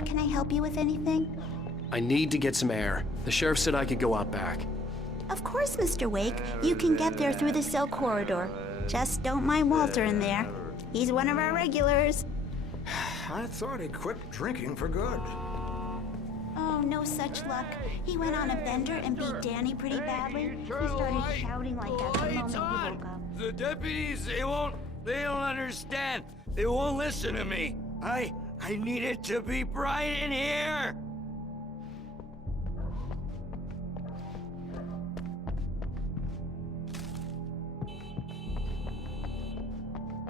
can I help you with anything? I need to get some air. The sheriff said I could go out back. Of course, Mr. Wake. You can get there through the cell corridor. Just don't mind Walter in there. He's one of our regulars. I thought he quit drinking for good. Oh, no such luck. He went on a bender and beat Danny pretty badly. He started shouting like that the moment he woke up. The deputies, they don't understand. They won't listen to me. I need it to be bright in here.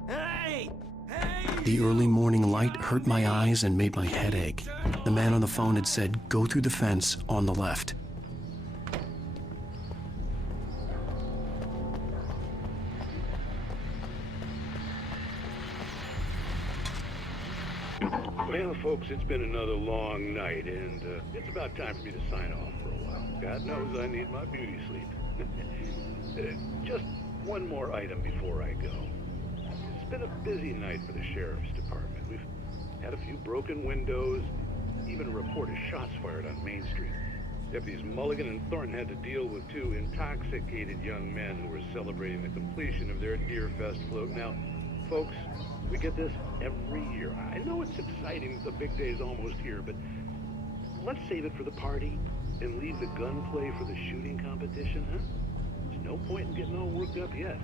Hey! The early morning light hurt my eyes and made my head ache. The man on the phone had said, go through the fence on the left. Well, folks, it's been another long night, and it's about time for me to sign off for a while. God knows I need my beauty sleep. Just one more item before I go. It's been a busy night for the Sheriff's Department. We've had a few broken windows, even a report of shots fired on Main Street. Deputies Mulligan and Thornton had to deal with two intoxicated young men who were celebrating the completion of their Deer Fest float. Now, folks, we get this every year. I know it's exciting, the big day's almost here, but let's save it for the party and leave the gunplay for the shooting competition, huh? There's no point in getting all worked up yet.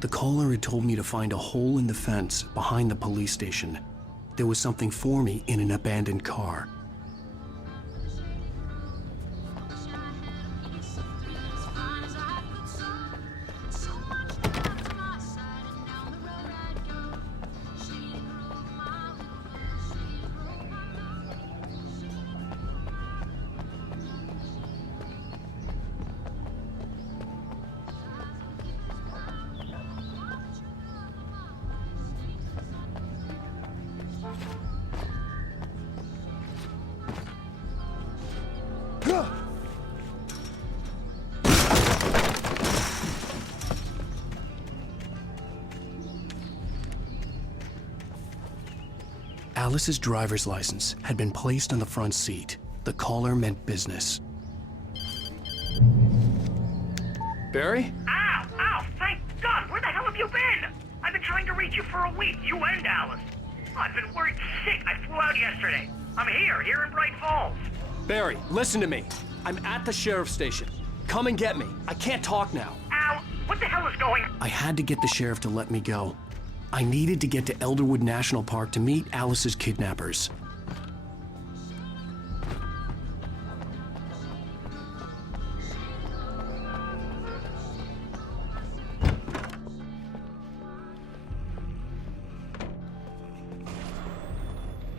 The caller had told me to find a hole in the fence behind the police station. There was something for me in an abandoned car. Alice's driver's license had been placed on the front seat. The caller meant business. Barry? Ow! Ow! Thank God! Where the hell have you been? I've been trying to reach you for a week, you and Alice. I've been worried sick. I flew out yesterday. I'm here in Bright Falls. Barry, listen to me. I'm at the sheriff's station. Come and get me. I can't talk now. Ow! What the hell is going on? I had to get the sheriff to let me go. I needed to get to Elderwood National Park to meet Alice's kidnappers.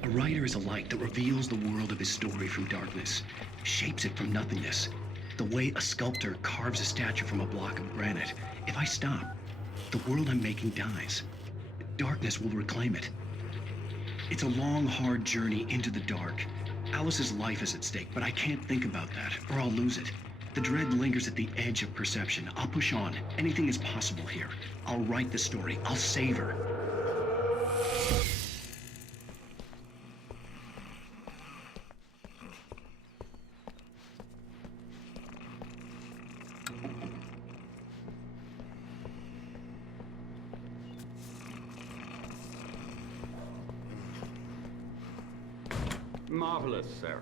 A writer is a light that reveals the world of his story from darkness, shapes it from nothingness. The way a sculptor carves a statue from a block of granite. If I stop, the world I'm making dies. Darkness will reclaim it. It's a long, hard journey into the dark. Alice's life is at stake, but I can't think about that, or I'll lose it. The dread lingers at the edge of perception. I'll push on. Anything is possible here. I'll write the story. I'll save her. Marvelous, Sarah.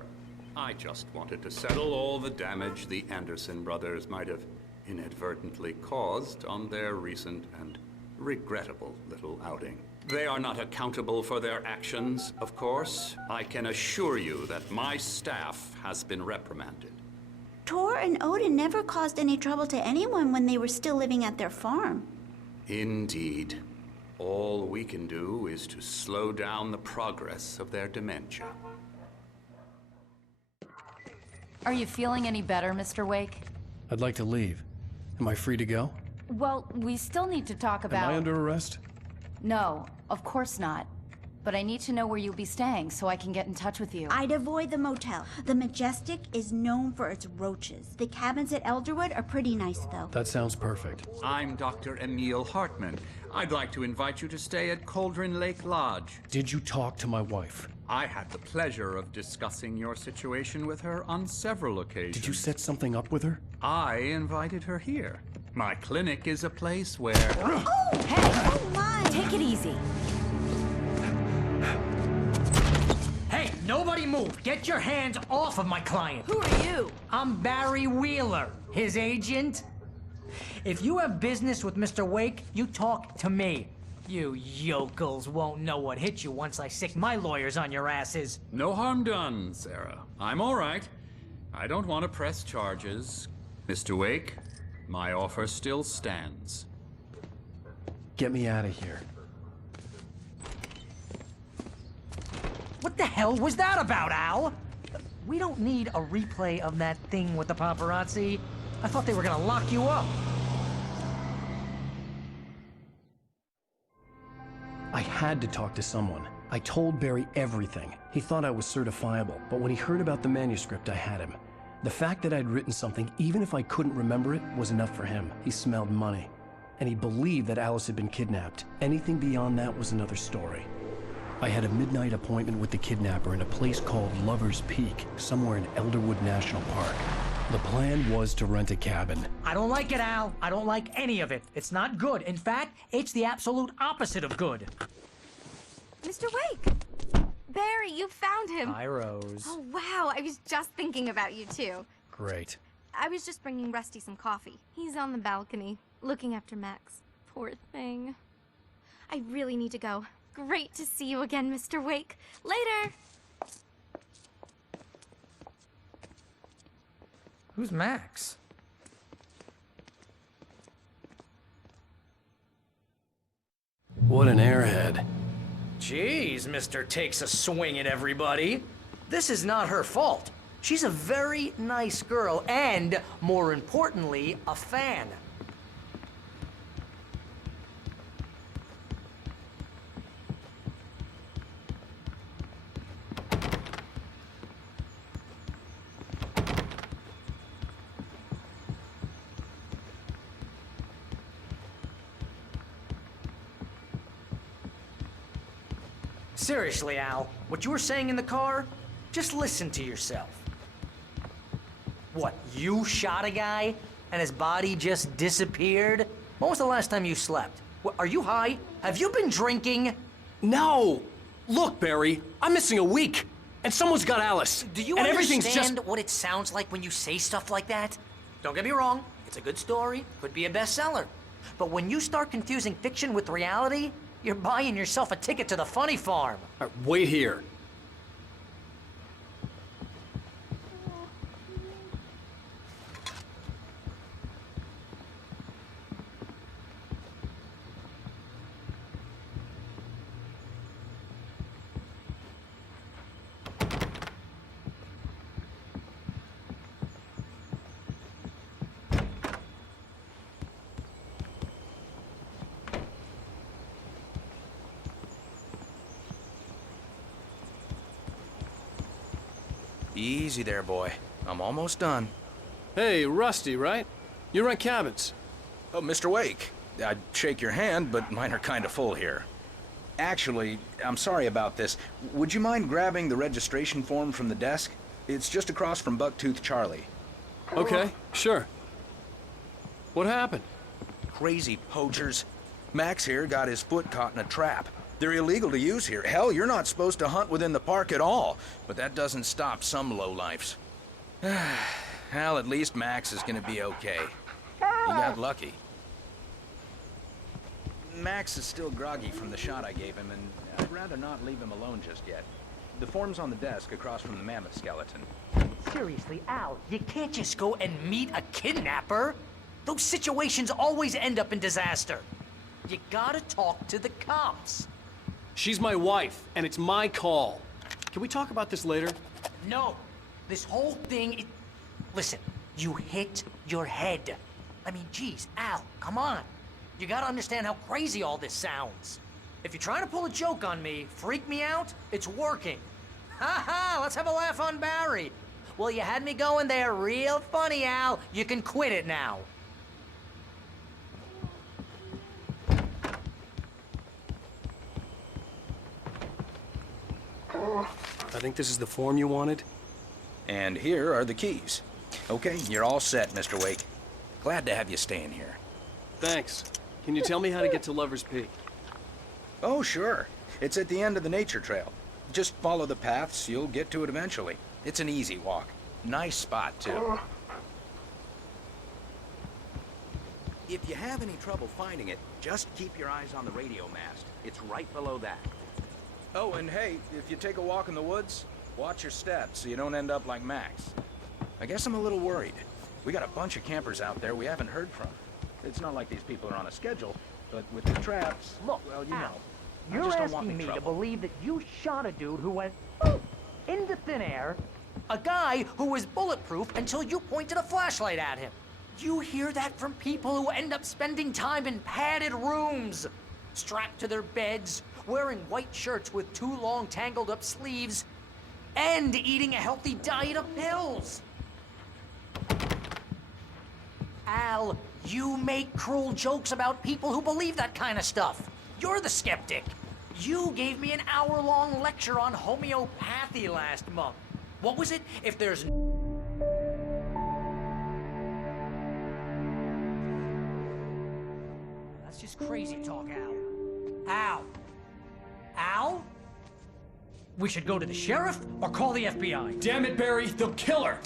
I just wanted to settle all the damage the Anderson brothers might have inadvertently caused on their recent and regrettable little outing. They are not accountable for their actions, of course. I can assure you that my staff has been reprimanded. Tor and Odin never caused any trouble to anyone when they were still living at their farm. Indeed. All we can do is to slow down the progress of their dementia. Are you feeling any better, Mr. Wake? I'd like to leave. Am I free to go? Well, we still need to talk about... Am I under arrest? No, of course not. but I need to know where you'll be staying so I can get in touch with you. I'd avoid the motel. The Majestic is known for its roaches. The cabins at Elderwood are pretty nice, though. That sounds perfect. I'm Dr. Emil Hartman. I'd like to invite you to stay at Cauldron Lake Lodge. Did you talk to my wife? I had the pleasure of discussing your situation with her on several occasions. Did you set something up with her? I invited her here. My clinic is a place where... Oh, hey! Oh, my! Take it easy. Hey, nobody move! Get your hands off of my client! Who are you? I'm Barry Wheeler, his agent. If you have business with Mr. Wake, you talk to me. You yokels won't know what hit you once I sick my lawyers on your asses. No harm done, Sarah. I'm all right. I don't want to press charges. Mr. Wake, my offer still stands. Get me out of here. What the hell was that about, Al? We don't need a replay of that thing with the paparazzi. I thought they were gonna lock you up. I had to talk to someone. I told Barry everything. He thought I was certifiable, but when he heard about the manuscript, I had him. The fact that I'd written something, even if I couldn't remember it, was enough for him. He smelled money. And he believed that Alice had been kidnapped. Anything beyond that was another story. I had a midnight appointment with the kidnapper in a place called Lover's Peak, somewhere in Elderwood National Park. The plan was to rent a cabin. I don't like it, Al. I don't like any of it. It's not good. In fact, it's the absolute opposite of good. Mr. Wake! Barry, you found him. Hi, Rose. Oh, wow. I was just thinking about you, too. Great. I was just bringing Rusty some coffee. He's on the balcony, looking after Max. Poor thing. I really need to go. Great to see you again, Mr. Wake. Later! Who's Max? What an airhead. Jeez, Mr. Takes a swing at everybody. This is not her fault. She's a very nice girl and, more importantly, a fan. Seriously, Al, what you were saying in the car, just listen to yourself. What, you shot a guy and his body just disappeared? When was the last time you slept? What, are you high? Have you been drinking? No! Look, Barry, I'm missing a week, and someone's got Alice. Do you and understand what it sounds like when you say stuff like that? Don't get me wrong, it's a good story, could be a bestseller. But when you start confusing fiction with reality, you're buying yourself a ticket to the funny farm. Wait here. Easy there, boy. I'm almost done. Hey, Rusty, right? You rent cabins. Oh, Mr. Wake. I'd shake your hand, but mine are kind of full here. Actually, I'm sorry about this. Would you mind grabbing the registration form from the desk? It's just across from Bucktooth Charlie. Okay, sure. What happened? Crazy poachers. Max here got his foot caught in a trap. They're illegal to use here. Hell, you're not supposed to hunt within the park at all. But that doesn't stop some lowlifes. Well, at least Max is gonna be okay. He got lucky. Max is still groggy from the shot I gave him, and I'd rather not leave him alone just yet. The form's on the desk across from the mammoth skeleton. Seriously, Al, you can't just go and meet a kidnapper. Those situations always end up in disaster. You gotta talk to the cops. She's my wife, and it's my call. Can we talk about this later? No, this whole thing, listen, you hit your head. I mean, geez, Al, come on. You gotta understand how crazy all this sounds. If you're trying to pull a joke on me, freak me out, it's working. Ha ha, let's have a laugh on Barry. Well, you had me going there real funny, Al. You can quit it now. I think this is the form you wanted. And here are the keys. Okay, you're all set, Mr. Wake. Glad to have you staying here. Thanks. Can you tell me how to get to Lover's Peak? Oh, sure. It's at the end of the nature trail. Just follow the paths, you'll get to it eventually. It's an easy walk. Nice spot, too. If you have any trouble finding it, just keep your eyes on the radio mast. It's right below that. Oh, and hey, if you take a walk in the woods, watch your steps so you don't end up like Max. I guess I'm a little worried. We got a bunch of campers out there we haven't heard from. It's not like these people are on a schedule, but with the traps, Look, well, you Al, know. I you're just don't want asking me to trouble. believe that you shot a dude who went into thin air, a guy who was bulletproof until you pointed a flashlight at him. You hear that from people who end up spending time in padded rooms, strapped to their beds, wearing white shirts with too long tangled up sleeves, and eating a healthy diet of pills. Al, you make cruel jokes about people who believe that kind of stuff. You're the skeptic. You gave me an hour-long lecture on homeopathy last month. What was it? If there's... That's just crazy talk, Al. Al? Al? We should go to the sheriff or call the FBI. Damn it, Barry, they'll kill her!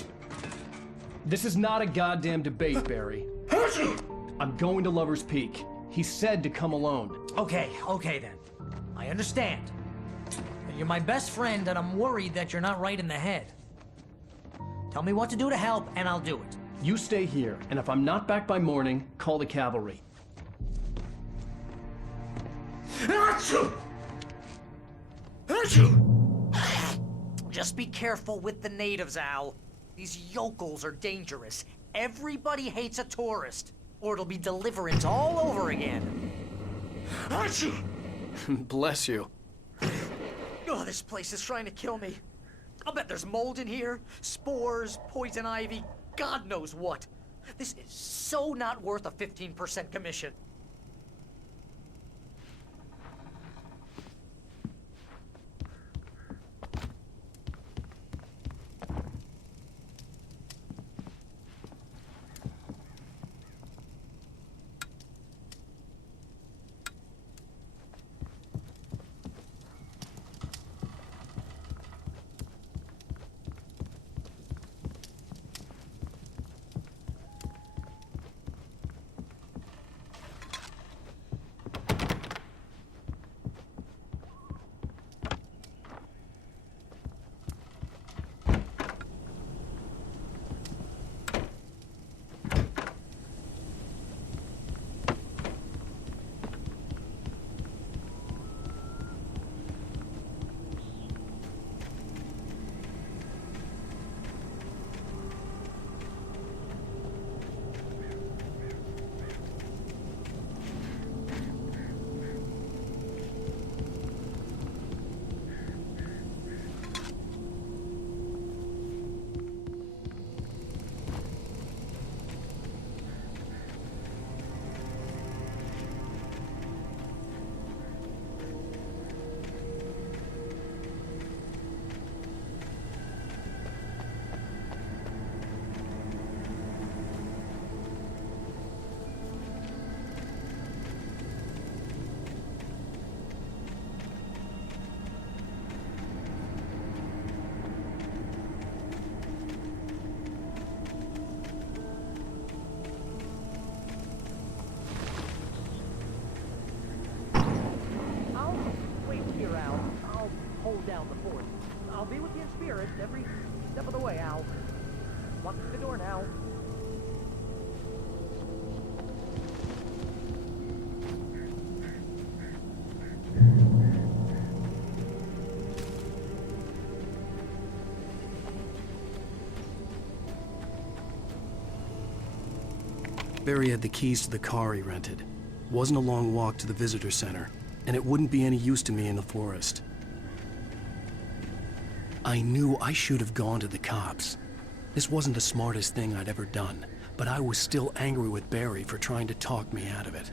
This is not a goddamn debate, Barry. I'm going to Lover's Peak. He said to come alone. Okay then. I understand. But you're my best friend, and I'm worried that you're not right in the head. Tell me what to do to help, and I'll do it. You stay here, and if I'm not back by morning, call the cavalry. Just be careful with the natives, Al. These yokels are dangerous. Everybody hates a tourist, or it'll be deliverance all over again. Bless you. Oh, this place is trying to kill me. I'll bet there's mold in here, spores, poison ivy, God knows what. This is so not worth a 15% commission. Down the fort. I'll be with you in spirit every step of the way, Al. Walk through the door now. Barry had the keys to the car he rented. Wasn't a long walk to the visitor center. and it wouldn't be any use to me in the forest. I knew I should have gone to the cops. This wasn't the smartest thing I'd ever done, but I was still angry with Barry for trying to talk me out of it.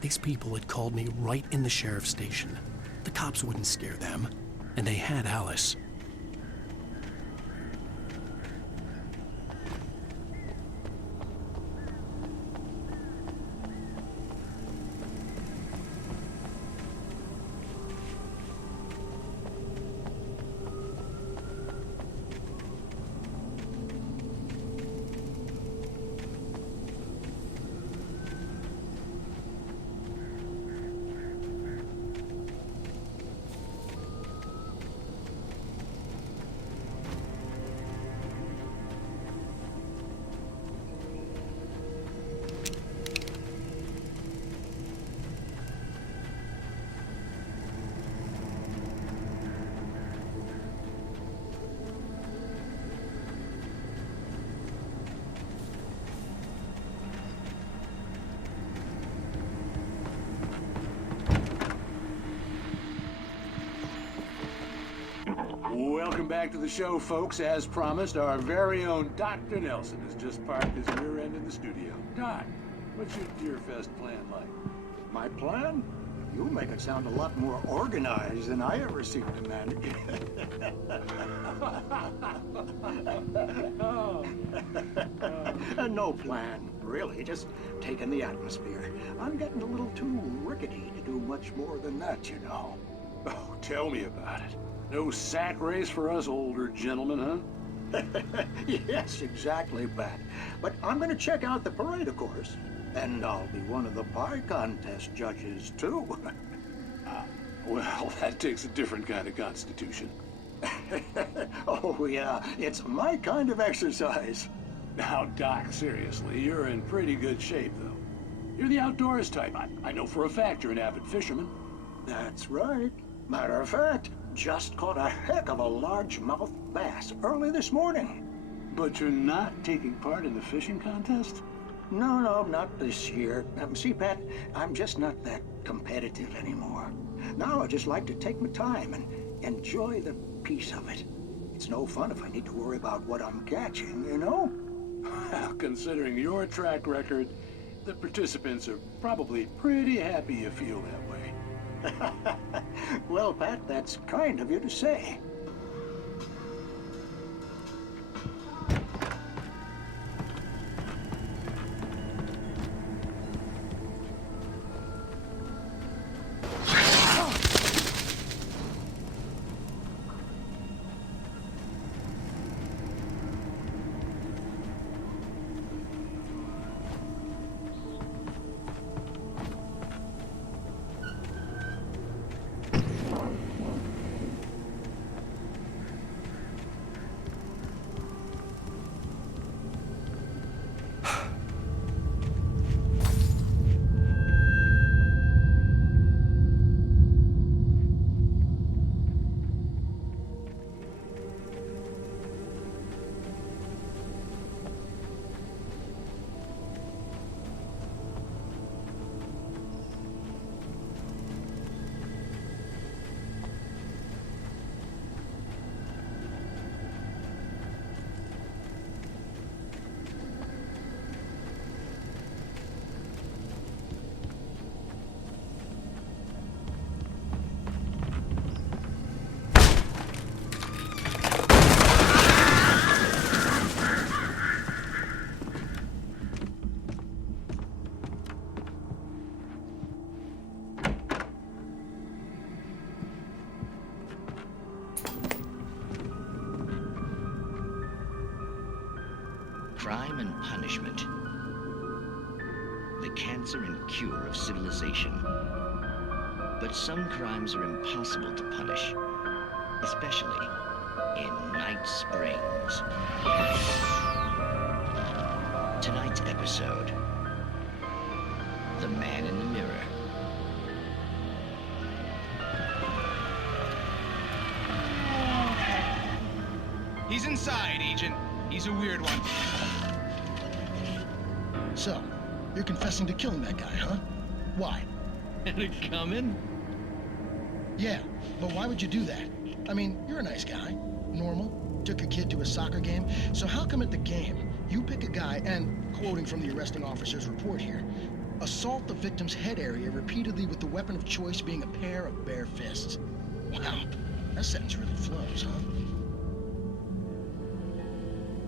These people had called me right in the sheriff's station. The cops wouldn't scare them, and they had Alice. Welcome back to the show, folks. As promised, our very own Dr. Nelson has just parked his rear end in the studio. Doc, what's your Deer Fest plan like? My plan? You make it sound a lot more organized than I ever seem to manage. No plan, really. Just taking the atmosphere. I'm getting a little too rickety to do much more than that, you know. Oh, tell me about it. No sack race for us older gentlemen, huh? Yes, exactly, Pat. But I'm going to check out the parade, of course. And I'll be one of the pie contest judges, too. Well, that takes a different kind of constitution. Oh, yeah. It's my kind of exercise. Now, Doc, seriously, you're in pretty good shape, though. You're the outdoors type. I know for a fact you're an avid fisherman. That's right. Matter of fact, just caught a heck of a largemouth bass early this morning. But you're not taking part in the fishing contest? No, not this year. See, Pat, I'm just not that competitive anymore. Now I just like to take my time and enjoy the peace of it. It's no fun if I need to worry about what I'm catching, you know? Well, considering your track record, the participants are probably pretty happy you feel that way. Well, Pat, that's kind of you to say. Crime and punishment. The cancer and cure of civilization. But some crimes are impossible to punish, especially in Night Springs. Tonight's episode, The Man in the Mirror. He's inside, Agent. He's a weird one. So, you're confessing to killing that guy, huh? Why? Had it coming? Yeah, but why would you do that? I mean, you're a nice guy. Normal. Took a kid to a soccer game. So how come at the game, you pick a guy and, quoting from the arresting officer's report here, assault the victim's head area repeatedly with the weapon of choice being a pair of bare fists? Wow, that sentence really flows, huh?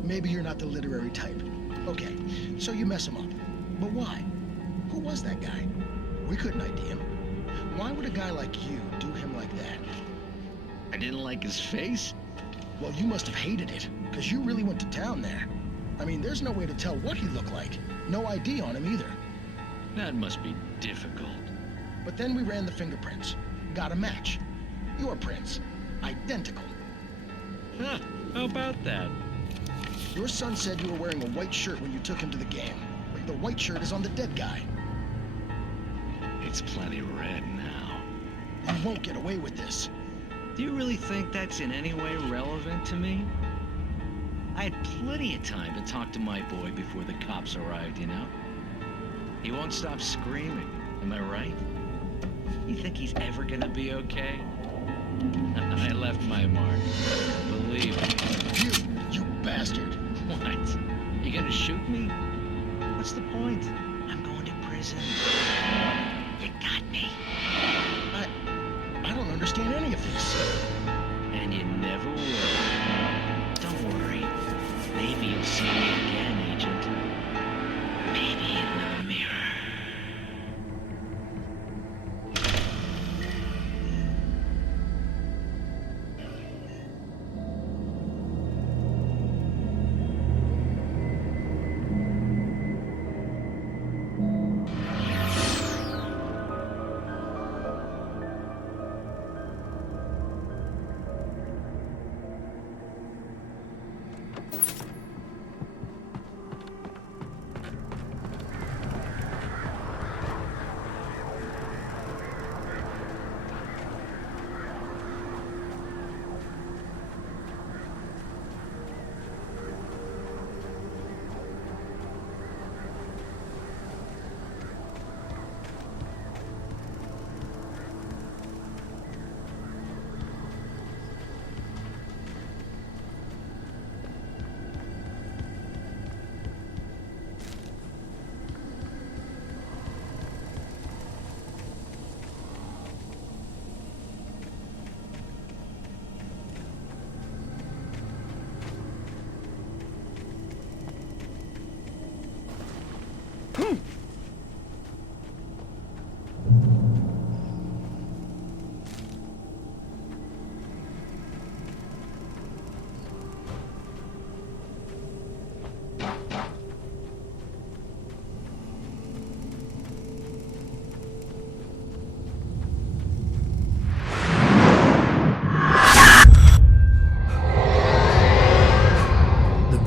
Maybe you're not the literary type. Okay, so you mess him up. But why? Who was that guy? We couldn't ID him. Why would a guy like you do him like that? I didn't like his face? Well, you must have hated it, because you really went to town there. I mean, there's no way to tell what he looked like. No ID on him either. That must be difficult. But then we ran the fingerprints. Got a match. Your prints. Identical. Huh, how about that? Your son said you were wearing a white shirt when you took him to the game. The white shirt is on the dead guy. It's plenty red now. You won't get away with this. Do you really think that's in any way relevant to me? I had plenty of time to talk to my boy before the cops arrived, you know? He won't stop screaming, am I right? You think he's ever gonna be okay? I left my mark. Believe me. You bastard. What? You gonna shoot me? What's the point? I'm going to prison. You got me. I don't understand any of this. And you never will. Don't worry. Maybe you'll see me again, Agent. Maybe in the mirror.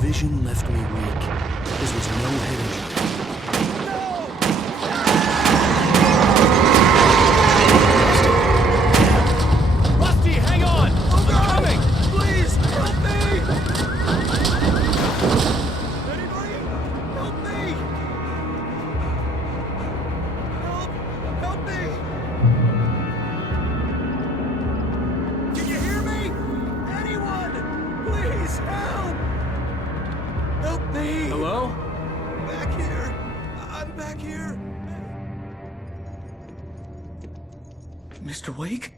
vision left me weak. This was no head injury. Rusty, hang on! I'm coming! Please, help me! Anybody? Help me! Help me! Can you hear me? Anyone? Please, help! Help me! Hello? Back here! I'm back here! Mr. Wake?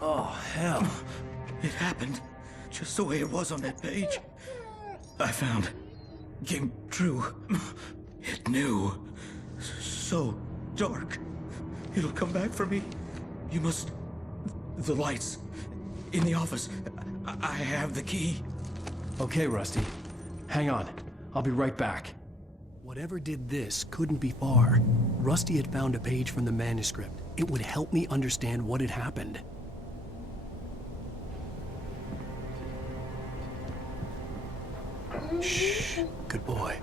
Oh, hell. It happened just the way it was on that page. I found. Came true. It knew. So dark. It'll come back for me. You must. The lights. In the office. I have the key. Okay, Rusty. Hang on. I'll be right back. Whatever did this couldn't be far. Rusty had found a page from the manuscript. It would help me understand what had happened. Shh. Good boy.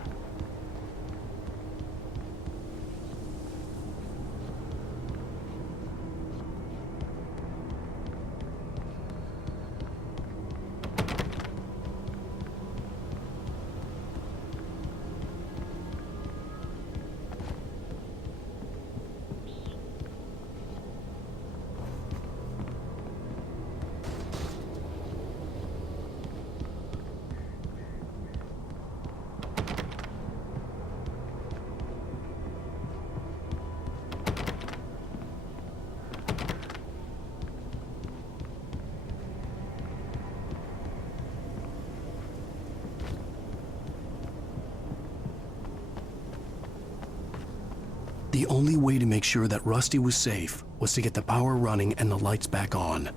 The only way to make sure that Rusty was safe was to get the power running and the lights back on.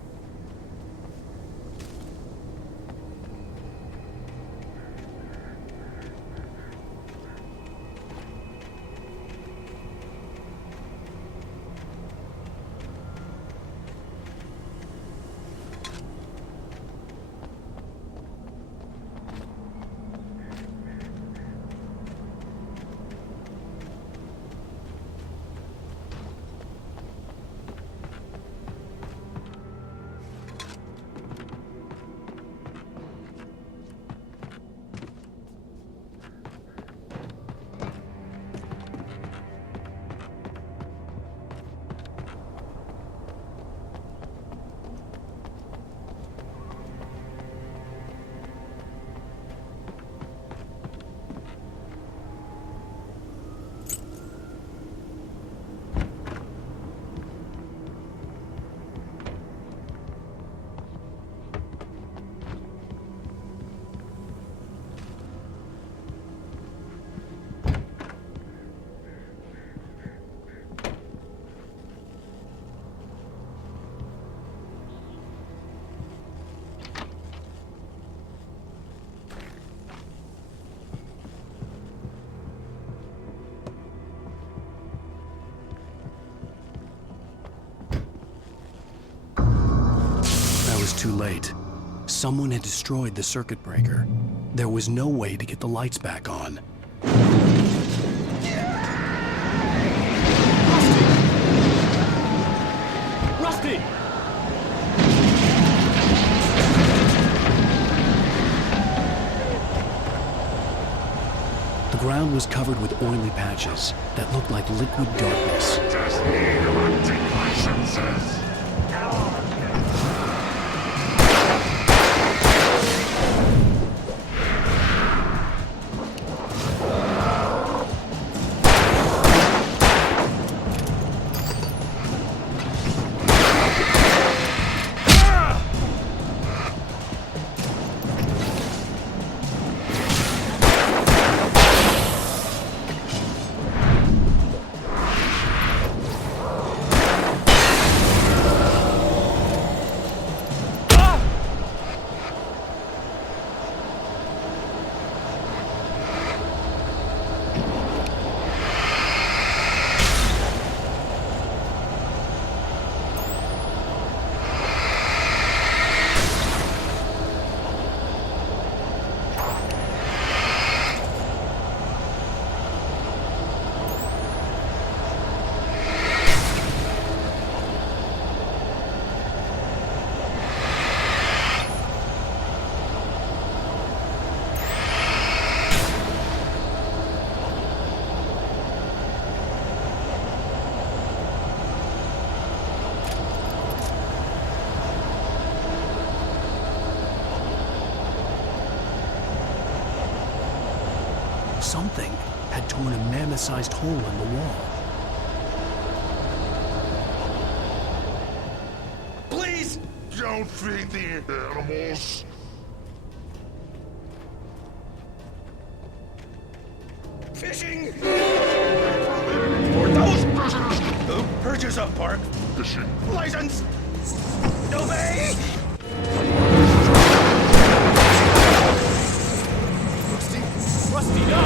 Too late. Someone had destroyed the circuit breaker. There was no way to get the lights back on. Rusty! The ground was covered with oily patches that looked like liquid darkness. Just need electric licenses. Something had torn a mammoth-sized hole in the wall. Please don't feed the animals. Fishing! For those prisoners who purchase a park fishing license, obey! Rusty, no!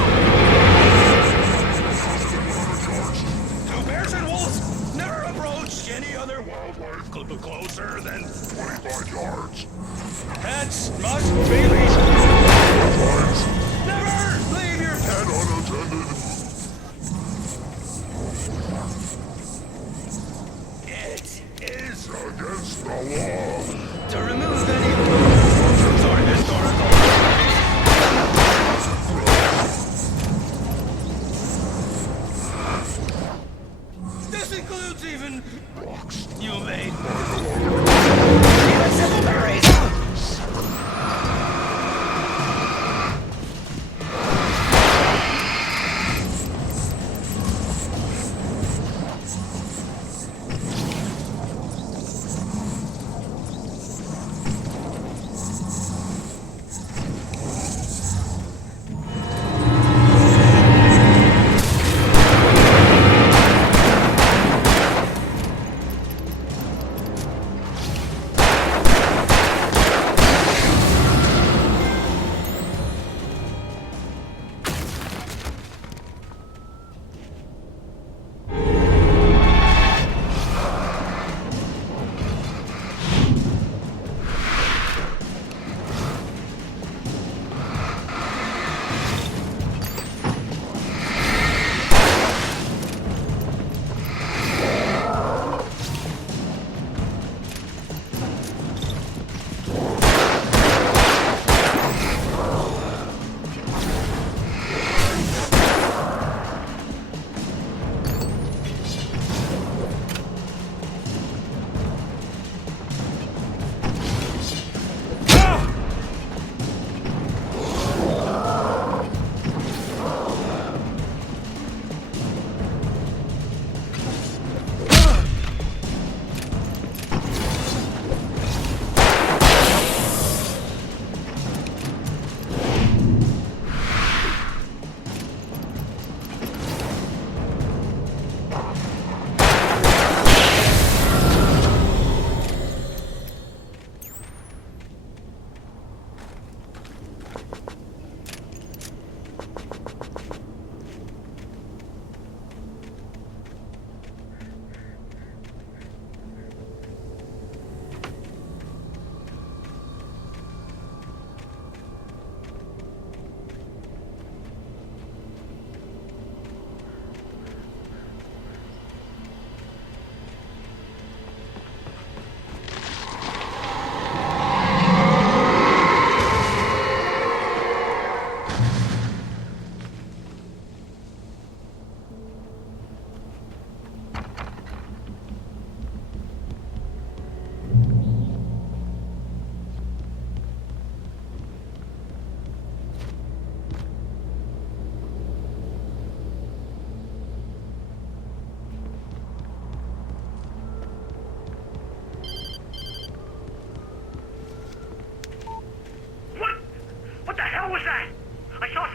Do bears and wolves never approach any other wildlife closer than 25 yards. Pets must be leashed. Never leave your pet unattended. It is against the law to remove any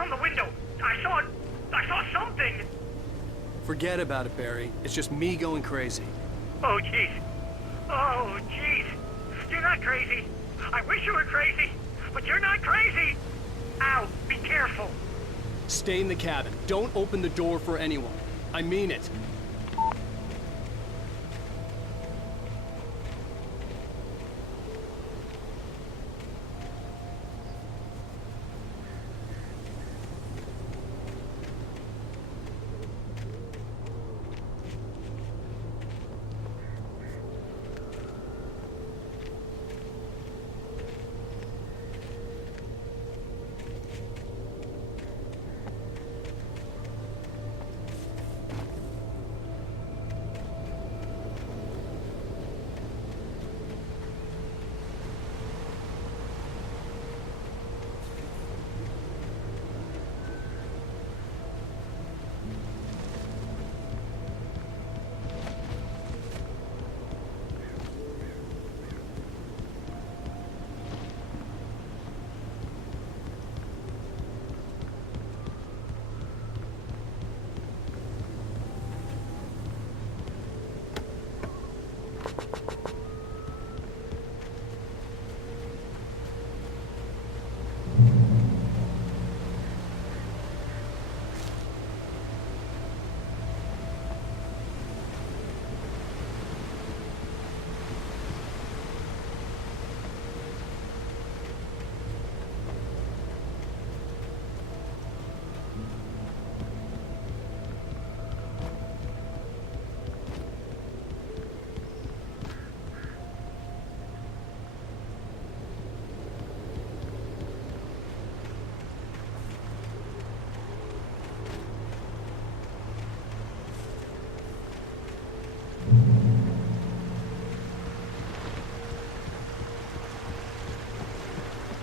from the window. I saw something. Forget about it, Barry. It's just me going crazy. Oh, jeez. Oh, jeez. You're not crazy. I wish you were crazy, but you're not crazy. Ow, be careful. Stay in the cabin. Don't open the door for anyone. I mean it.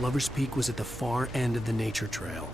Lover's Peak was at the far end of the nature trail.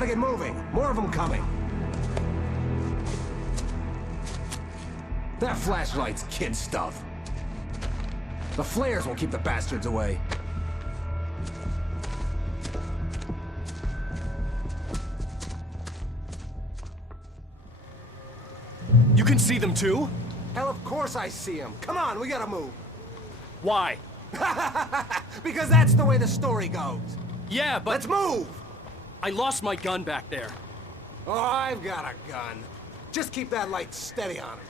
gotta get moving. More of them coming. That flashlight's kid stuff. The flares will keep the bastards away. You can see them too? Hell, of course I see them. Come on, we gotta move. Why? Because that's the way the story goes. Yeah, but... Let's move! I lost my gun back there. Oh, I've got a gun. Just keep that light steady on him.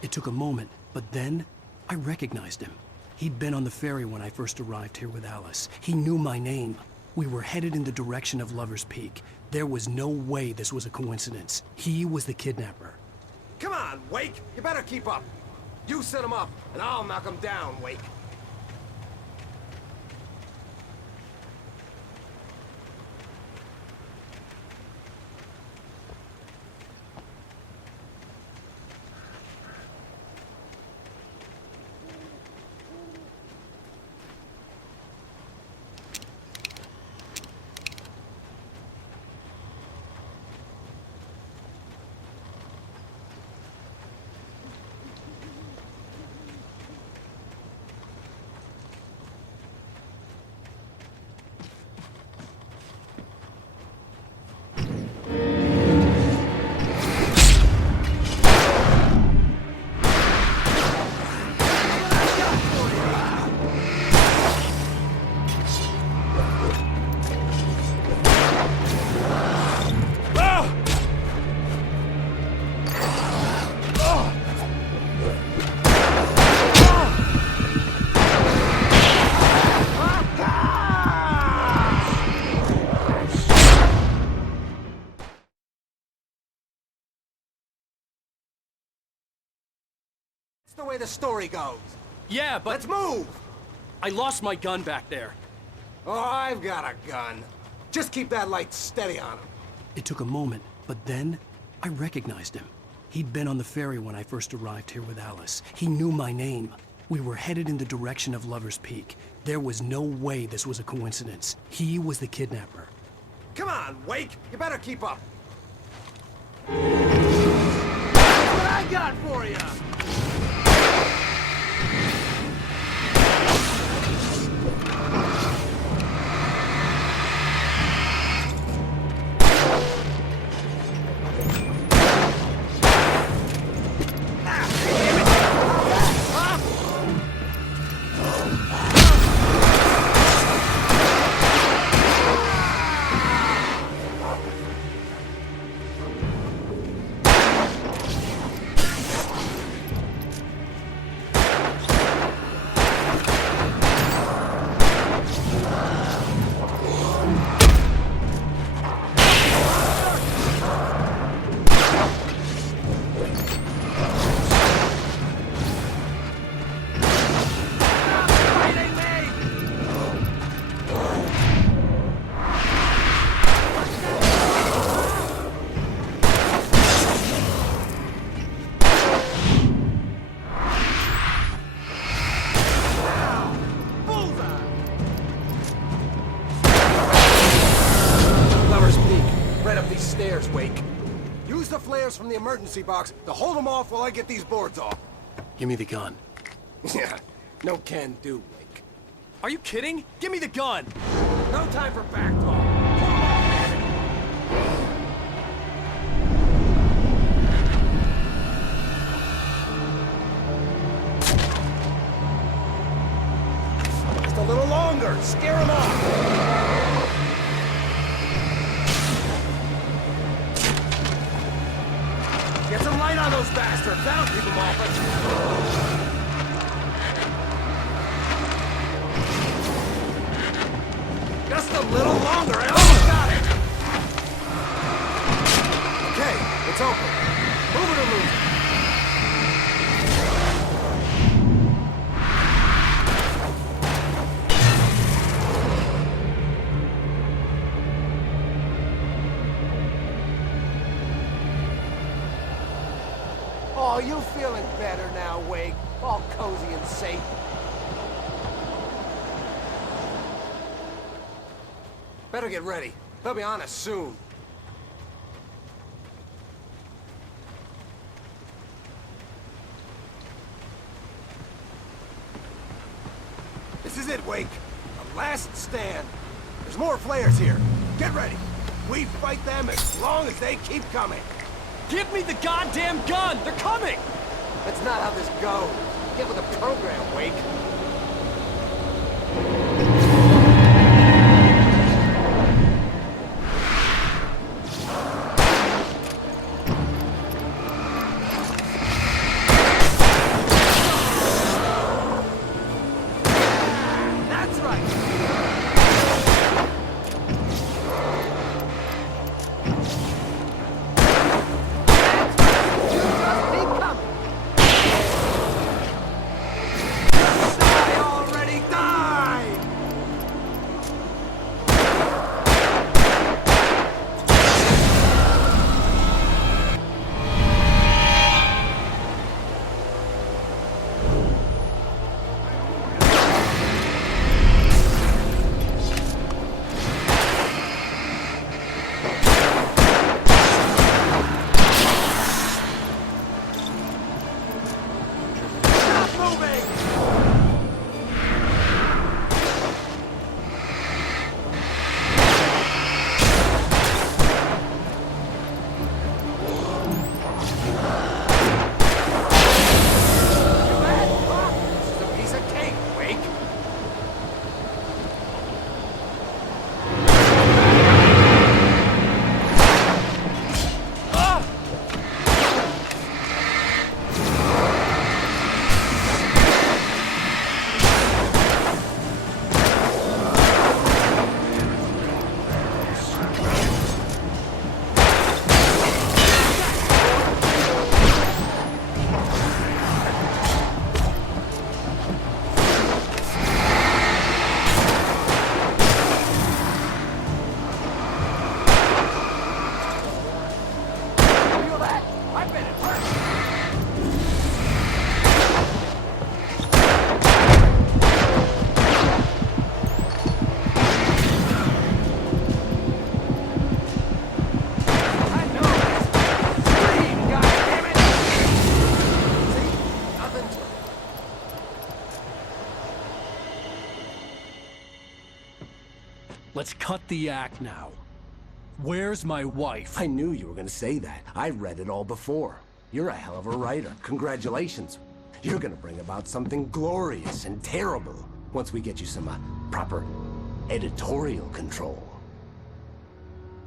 It took a moment, but then I recognized him. He'd been on the ferry when I first arrived here with Alice. He knew my name. We were headed in the direction of Lover's Peak. There was no way this was a coincidence. He was the kidnapper. Come on, Wake! You better keep up. You set him up, and I'll knock him down, Wake. The way the story goes. Yeah, but... Let's move! I lost my gun back there. Oh, I've got a gun. Just keep that light steady on him. It took a moment, but then I recognized him. He'd been on the ferry when I first arrived here with Alice. He knew my name. We were headed in the direction of Lover's Peak. There was no way this was a coincidence. He was the kidnapper. Come on, Wake! You better keep up. That's what I got for you! Wake. Use the flares from the emergency box to hold them off while I get these boards off. Give me the gun. Yeah, no can do, Wake. Are you kidding? Give me the gun! No time for back talk. Just a little longer. Scare them off. Get some light on those bastards. That'll keep them off us. Just a little longer. I almost got it. Okay, it's open. Move it or lose it. Oh, you feeling better now, Wake? All cozy and safe. Better get ready. They'll be on us soon. This is it, Wake. A last stand. There's more flares here. Get ready. We fight them as long as they keep coming. Give me the goddamn gun! They're coming! That's not how this goes. Get with the program, Wake. Let's cut the act now. Where's my wife? I knew you were gonna say that. I read it all before. You're a hell of a writer. Congratulations. You're gonna bring about something glorious and terrible once we get you some proper editorial control.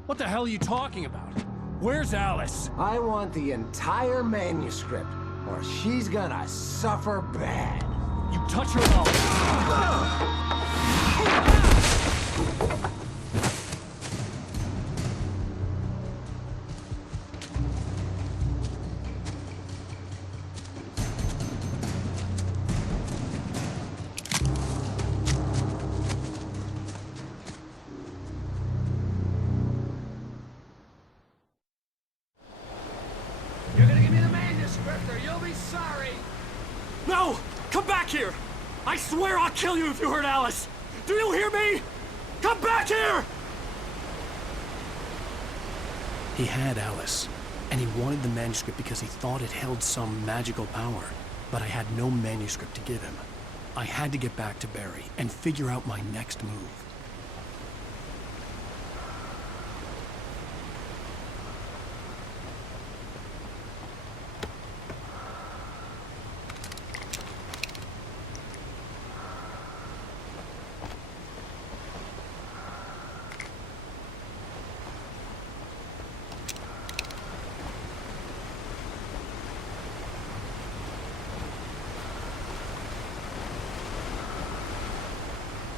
What the hell are you talking about? Where's Alice? I want the entire manuscript, or she's gonna suffer bad. You touch her mouth. You're gonna give me the manuscript, or you'll be sorry. No! Come back here! I swear I'll kill you if you hurt Alice! Do you hear me? Come back here! He had Alice, and he wanted the manuscript because he thought it held some magical power. But I had no manuscript to give him. I had to get back to Barry and figure out my next move.